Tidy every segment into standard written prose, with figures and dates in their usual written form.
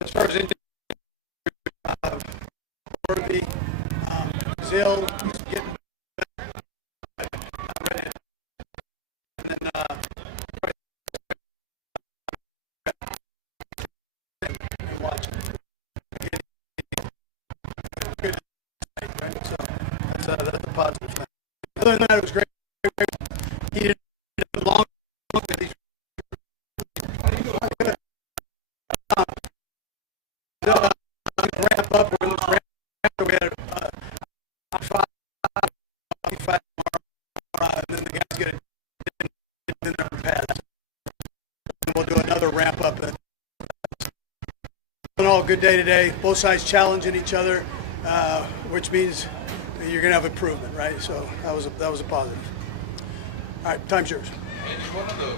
as far as injury, Worthy, Zill, he's getting ready, and then watch. Good, right? So that's a positive thing. Other than that, it was great. He did a long. Ramp up. We had five, and then the guys get it in their pads. And we'll do another ramp up. All good day today. Both sides challenging each other, which means you're going to have improvement, right? So that was a positive. All right, time's yours. And one of the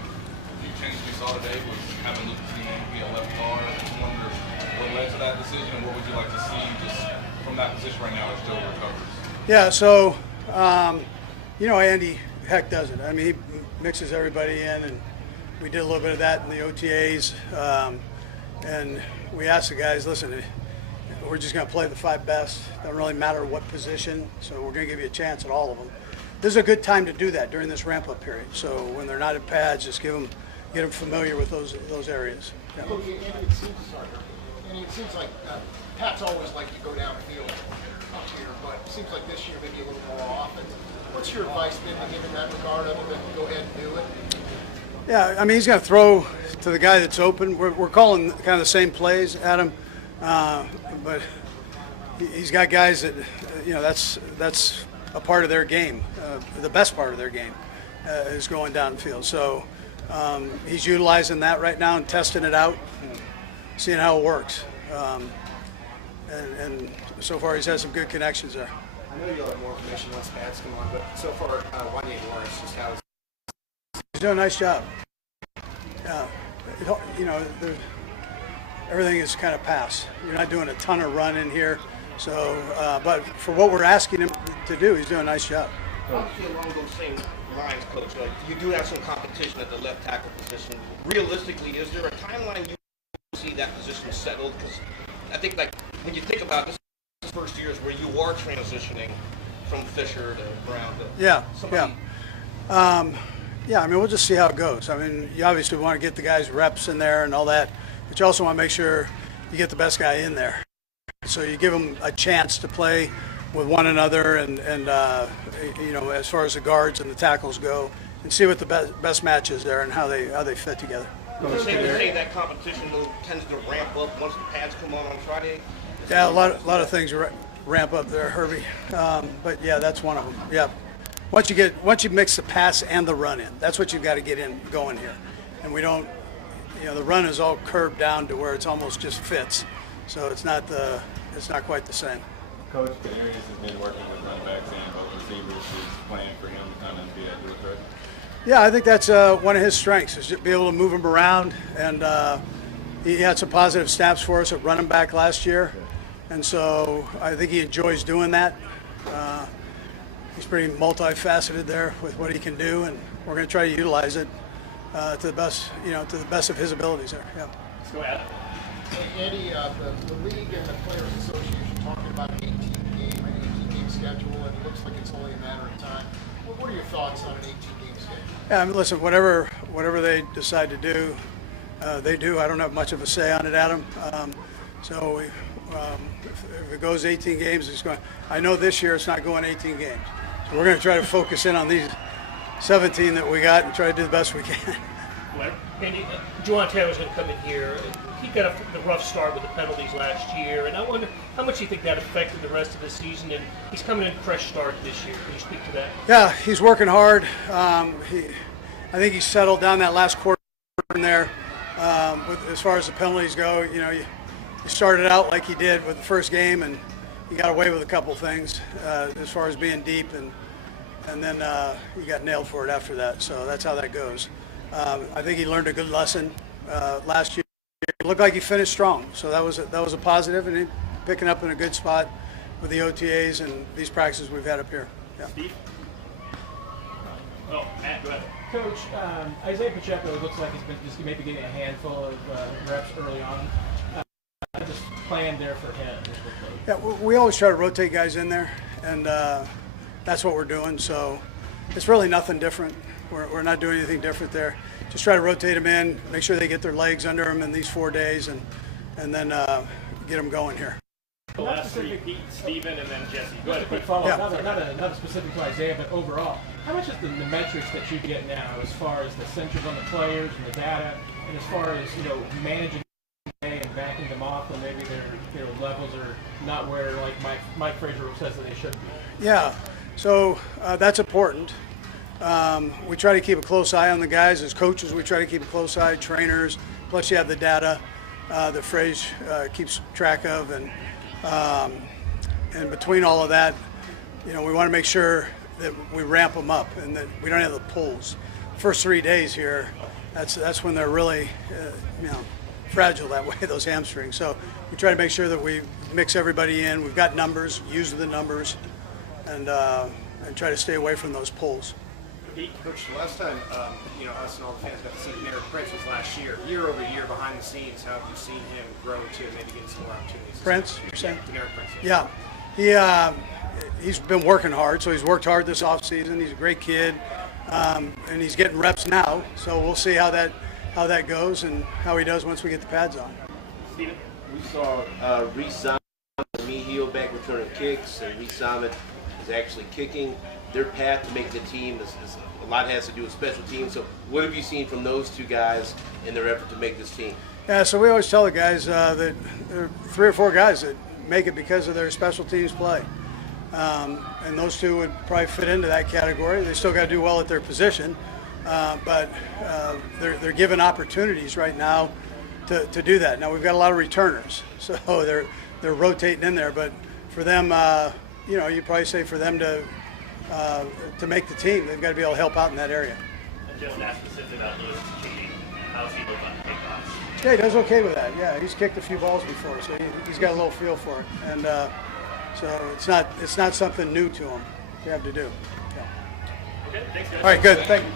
few changes we saw today was having Luke Kuechly be a left guard. I just wonder what led to that decision, and what would you like to see just from that position right now as Joe recovers? Yeah, so Andy Heck does it. I mean, he mixes everybody in, and we did a little bit of that in the OTAs. And we asked the guys, listen, we're just going to play the five best. Doesn't really matter what position, so we're going to give you a chance at all of them. This is a good time to do that during this ramp-up period. So when they're not in pads, just get them familiar with those areas. Yeah. Coach, Andy, it seems like Pat's always like to go downfield up here, but it seems like this year maybe a little more often. What's your advice been to him in that regard, other than go ahead and do it? Yeah, I mean, he's going to throw to the guy that's open. We're calling kind of the same plays, Adam, but he's got guys that, that's a part of their game. The best part of their game is going downfield. So he's utilizing that right now and testing it out, and seeing how it works. And so far, he's had some good connections there. I know you'll have more information once pads come on, but so far, Wanya Morris, just how He's doing a nice job. Everything is kind of pass. You're not doing a ton of run in here. So, but for what we're asking him to do, he's doing a nice job. Obviously, along those same lines, Coach, you do have some competition at the left tackle position. Realistically, is there a timeline you see that position settled? Because I think, like, when you think about this first years where you are transitioning from Fisher to Brown to somebody. Yeah, I mean, we'll just see how it goes. I mean, you obviously want to get the guys reps in there and all that, but you also want to make sure you get the best guy in there. So you give them a chance to play with one another and as far as the guards and the tackles go, and see what the best match is there and how they fit together. Would you say that competition though tends to ramp up once the pads come on Friday? Yeah, a lot of things ramp up there, Herbie. But yeah, that's one of them. Yeah. Once you mix the pass and the run in, that's what you've got to get going here. And we don't, the run is all curved down to where it's almost just fits. So it's not quite the same. Coach, Kadarius has been working with running backs and both receivers. Is plan for him to kind of be that dual threat? Yeah, I think that's one of his strengths, is to be able to move him around. And he had some positive snaps for us at running back last year. And so I think he enjoys doing that. He's pretty multifaceted there with what he can do, and we're going to try to utilize it to the best of his abilities there. Yeah. Let's go at it. Andy, the league and the Players Association talking about an 18-game schedule, and it looks like it's only a matter of time. What are your thoughts on an 18-game schedule? Yeah, I mean, listen, whatever they decide to do, they do. I don't have much of a say on it, Adam. So if it goes 18 games, it's going. I know this year it's not going 18 games. So we're going to try to focus in on these 17 that we got and try to do the best we can. Andy, Juwan Taylor's going to come in here. He got a rough start with the penalties last year, and I wonder how much you think that affected the rest of the season. And he's coming in a fresh start this year. Can you speak to that? Yeah, he's working hard. I think he settled down that last quarter in there. As far as the penalties go, you started out like he did with the first game, and he got away with a couple things as far as being deep, and then he got nailed for it after that. So that's how that goes. I think he learned a good lesson last year. It looked like he finished strong, so that was a positive, and he picking up in a good spot with the OTAs and these practices we've had up here. Yeah. Steve? Oh, Matt, go ahead. Coach, Isaiah Pacheco looks like he's been just maybe getting a handful of reps early on. plan there for him? Yeah, we always try to rotate guys in there, and that's what we're doing. So it's really nothing different. We're not doing anything different there. Just try to rotate them in, make sure they get their legs under them in these 4 days, and then get them going here. The last three, Pete, Steven, and then Jesse. Go Just a ahead. quick follow-up, Yeah. not a specific to Isaiah, but overall, how much is the metrics that you get now as far as the centers on the players and the data, and as far as, managing and backing them off when maybe their levels are not where, like Mike Frazier says that they should be? Yeah, so that's important. We try to keep a close eye on the guys. As coaches, we try to keep a close eye, trainers, plus you have the data that Frazier keeps track of. And between all of that, we want to make sure that we ramp them up and that we don't have the pulls. First 3 days here, that's when they're really, fragile that way, those hamstrings. So we try to make sure that we mix everybody in. We've got numbers, use the numbers, and try to stay away from those pulls. Coach, the last time us and all the fans got to see Derek Prince was last year. Year over year, behind the scenes, how have you seen him grow to maybe get some more opportunities? Prince, you're saying? Derek Prince. Yeah, he's been working hard, so he's worked hard this offseason. He's a great kid, and he's getting reps now. So we'll see how that goes and how he does once we get the pads on. Steven? We saw Reese Simon and Mihio back returning kicks, and Reese Simon is actually kicking. Their path to make the team is a lot has to do with special teams. So what have you seen from those two guys in their effort to make this team? Yeah, so we always tell the guys that there are 3 or 4 guys that make it because of their special teams play. And those two would probably fit into that category. They still got to do well at their position, but they're given opportunities right now to do that. Now we've got a lot of returners, so they're rotating in there. But for them, you probably say for them to make the team, they've got to be able to help out in that area. And just ask specifically about Lewis kicking. How's he look on kickoffs? Yeah, he does okay with that. Yeah, he's kicked a few balls before, so he's got a little feel for it, and so it's not something new to him. You have to do. Yeah. Okay, thanks, guys. All right, good. Thank you.